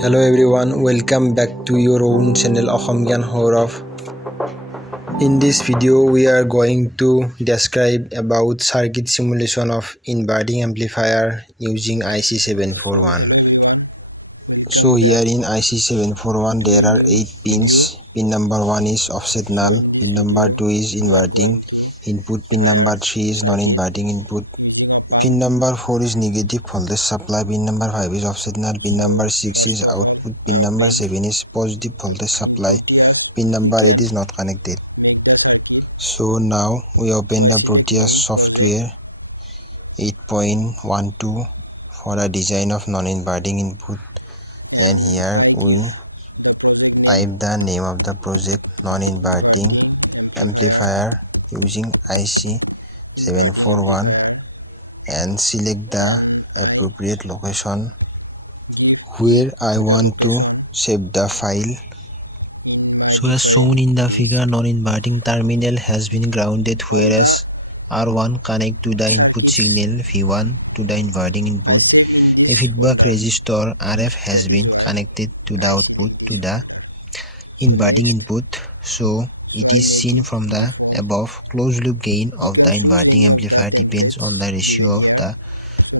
Hello everyone, welcome back to your own channel Gyan Horov. In this video we are going to describe about circuit simulation of inverting amplifier using IC741. So here in IC741 there are 8 pins. Pin number 1 is offset null, pin number 2 is inverting input, pin number 3 is non-inverting input, pin number 4 is negative voltage supply, pin number 5 is offset null, pin number 6 is output, pin number 7 is positive voltage supply, pin number 8 is not connected. So now we open the Proteus software 8.12 for the design of non-inverting input, and here we type the name of the project, non-inverting amplifier using IC741, and select the appropriate location where I want to save the file. So as shown in the figure, non-inverting terminal has been grounded, whereas R1 connect to the input signal V1 to the inverting input. A feedback resistor RF has been connected to the output to the inverting input. So it is seen from the above, closed loop gain of the inverting amplifier depends on the ratio of the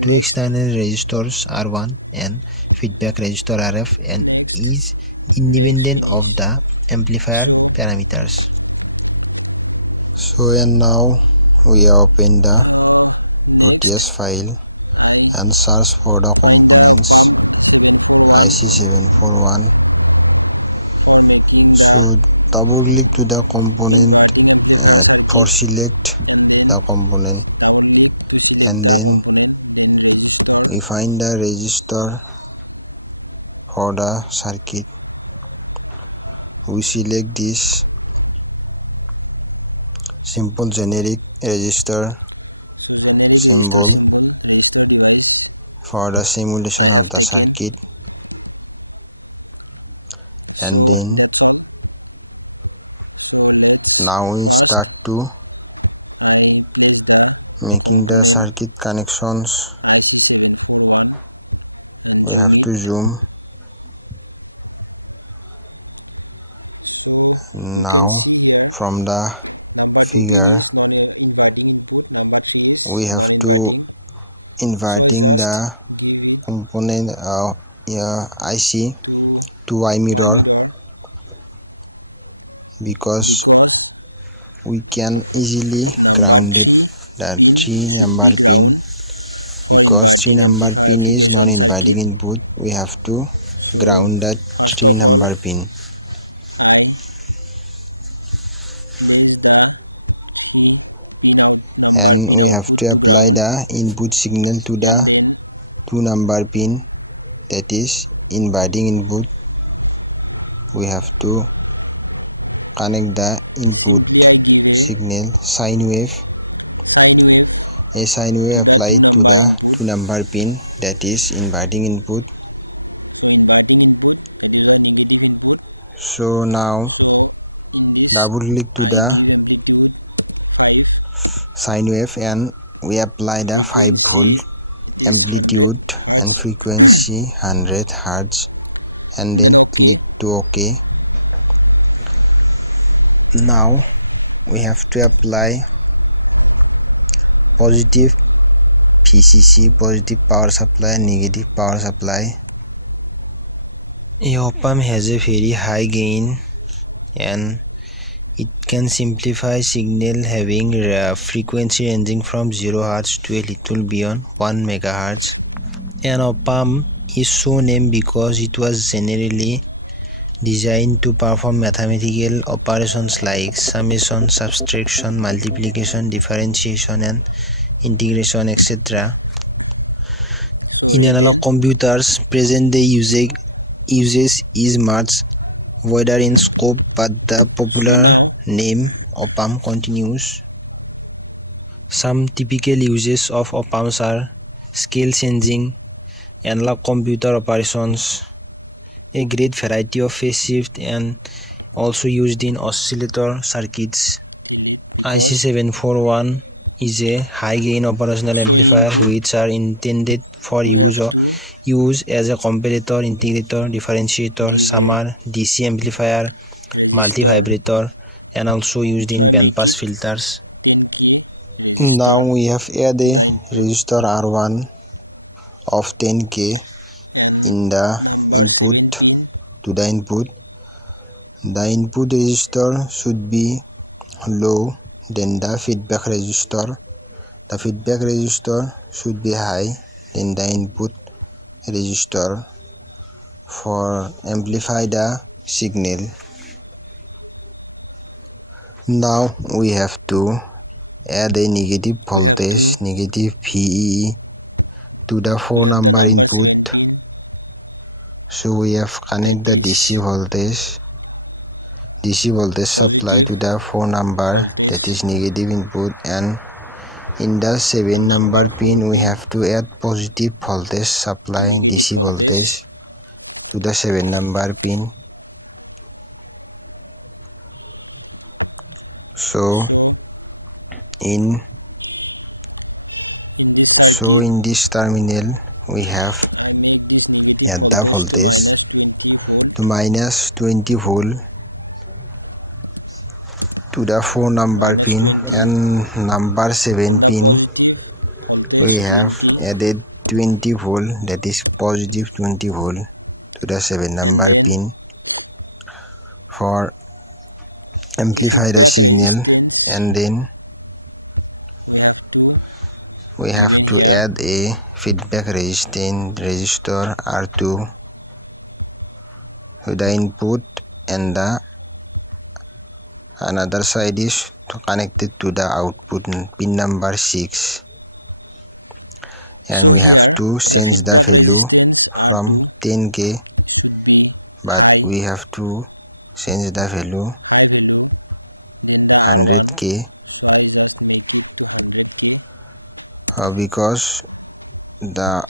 two external resistors R1 and feedback resistor RF and is independent of the amplifier parameters. So and now we open the Proteus file and search for the components IC741. So double click to the component for select the component, and then we find the resistor for the circuit. We select this simple generic resistor symbol for the simulation of the circuit, and then now we start to making the circuit connections. We have to zoom. Now from the figure we have to inverting the component IC to Y mirror, because we can easily ground it the 3 number pin, because 3 number pin is non-inverting input. We have to ground that 3 number pin. And we have to apply the input signal to the 2 number pin, that is inverting input. We have to connect the input signal sine wave, a sine wave applied to the 2 number pin, that is inverting input. So now double click to the sine wave and we apply the 5 volt amplitude and frequency 100 Hz, and then click to OK. Now we have to apply positive PCC, positive power supply, negative power supply. A op-amp has a very high gain and it can simplify signal having frequency ranging from 0 Hz to a little beyond 1 MHz. An op-amp is so named because it was generally designed to perform mathematical operations like summation, subtraction, multiplication, differentiation and integration, etc. In analog computers, present-day usage is much wider in scope, but the popular name op-amp continues. Some typical uses of op-amps are scale changing, analog computer operations, a great variety of phase shift, and also used in oscillator circuits. IC741 is a high-gain operational amplifier which are intended for use as a comparator, integrator, differentiator, summer, DC amplifier, multi-vibrator, and also used in bandpass filters. Now we have added a resistor R1 of 10K in the input to the input. The input resistor should be low than the feedback resistor. The feedback resistor should be high than the input resistor for amplify the signal. Now we have to add a negative voltage, negative VEE, to the 4-number input. So we have connect the DC voltage supply to the 4-number, that is negative input, and in the 7-number pin we have to add positive voltage supply, DC voltage, to the 7-number pin. So in this terminal we have add the voltage to minus 20 volt to the 4-number pin, and number 7 pin we have added 20 volt, that is positive 20 volt, to the 7-number pin for amplify the signal. And then we have to add a feedback resistor R2 to the input, and the another side is connected to the output pin number 6, and we have to change the value from 10K, but we have to change the value 100K because the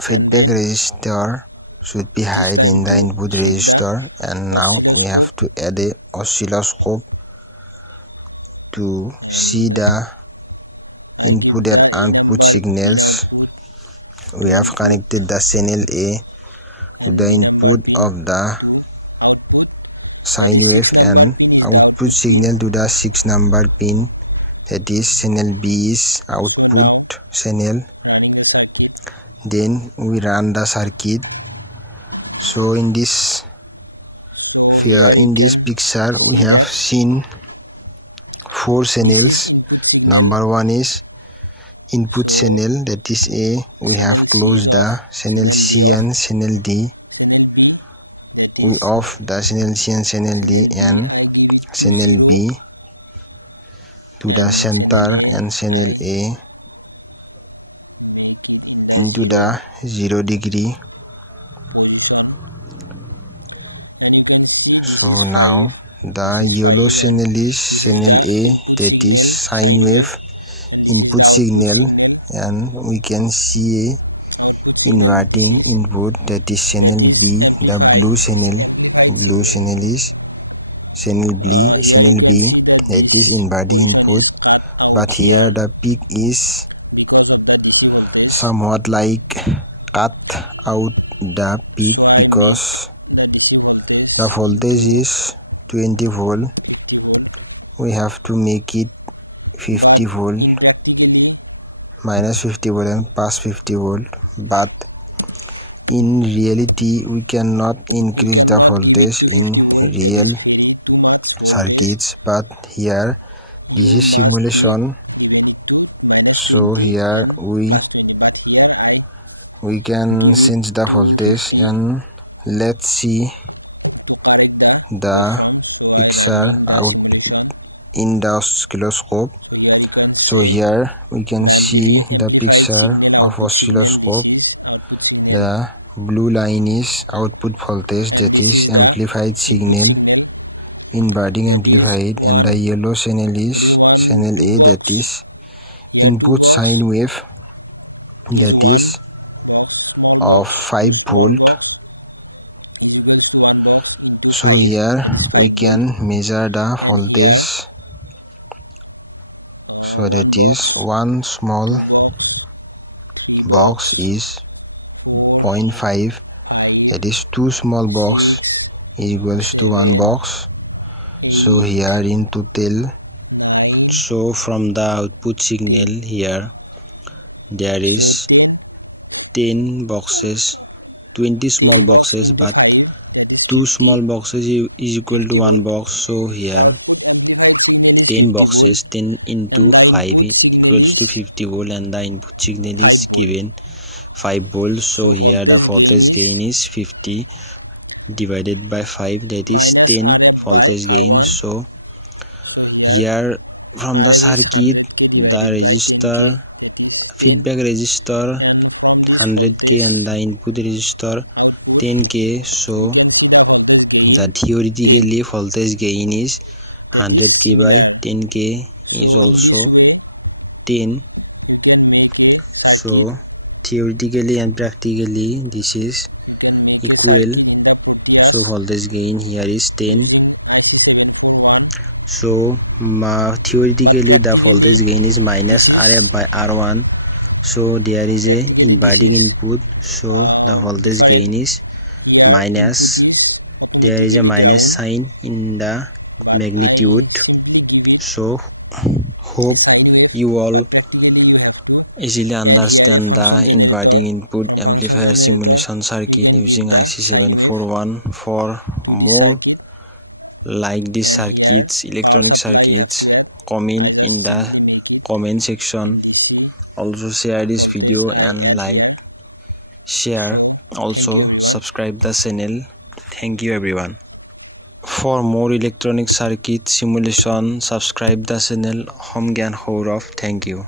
feedback resistor should be high in the input resistor. And now we have to add a oscilloscope to see the input and output signals. We have connected the channel A to the input of the sine wave and output signal to the 6-number pin, that is channel B is output channel. Then we run the circuit. So in this picture we have seen 4 channels. Number 1 is input channel, that is A. We have closed the channel C and channel D. We off the channel C and channel D, and channel B to the center and channel A into the 0 degree. So now the yellow channel is channel A, that is sine wave input signal, and we can see a inverting input, that is channel B. The blue channel is channel B, that is inverting input. But here the peak is somewhat like cut out the peak because the voltage is 20 volt. We have to make it 50 volt, minus 50 volt and plus 50 volt. But in reality we cannot increase the voltage in real circuits, but here this is simulation. So here we can change the voltage, and let's see the picture out in the oscilloscope. So here we can see the picture of oscilloscope. The blue line is output voltage, that is amplified signal, inverting amplified, and the yellow channel is channel A, that is input sine wave, that is of 5 volt. So here we can measure the voltage. So that is one small box is 0.5, that is two small box is equals to one box. So here in total, so from the output signal here there is 10 boxes, 20 small boxes, but two small boxes is equal to one box. So here 10 boxes, 10 into 5 equals to 50 volt, and the input signal is given 5 volts. So here the voltage gain is 50 divided by 5, that is 10 voltage gain. So here from the circuit, the resistor, feedback resistor 100k and the input resistor 10k. So the theoretically voltage gain is 100k by 10k is also 10. So theoretically and practically this is equal. So voltage gain here is 10. So theoretically the voltage gain is minus Rf by R1. So there is a inverting input, so the voltage gain is minus, there is a minus sign in the magnitude. So hope you all easily understand the inverting input amplifier simulation circuit using IC741. For more like these circuits, electronic circuits, comment in the comment section. Also share this video and like, share, also subscribe the channel. Thank you everyone. For more electronic circuit simulation, subscribe the channel Home Gyan Hourav. Thank you.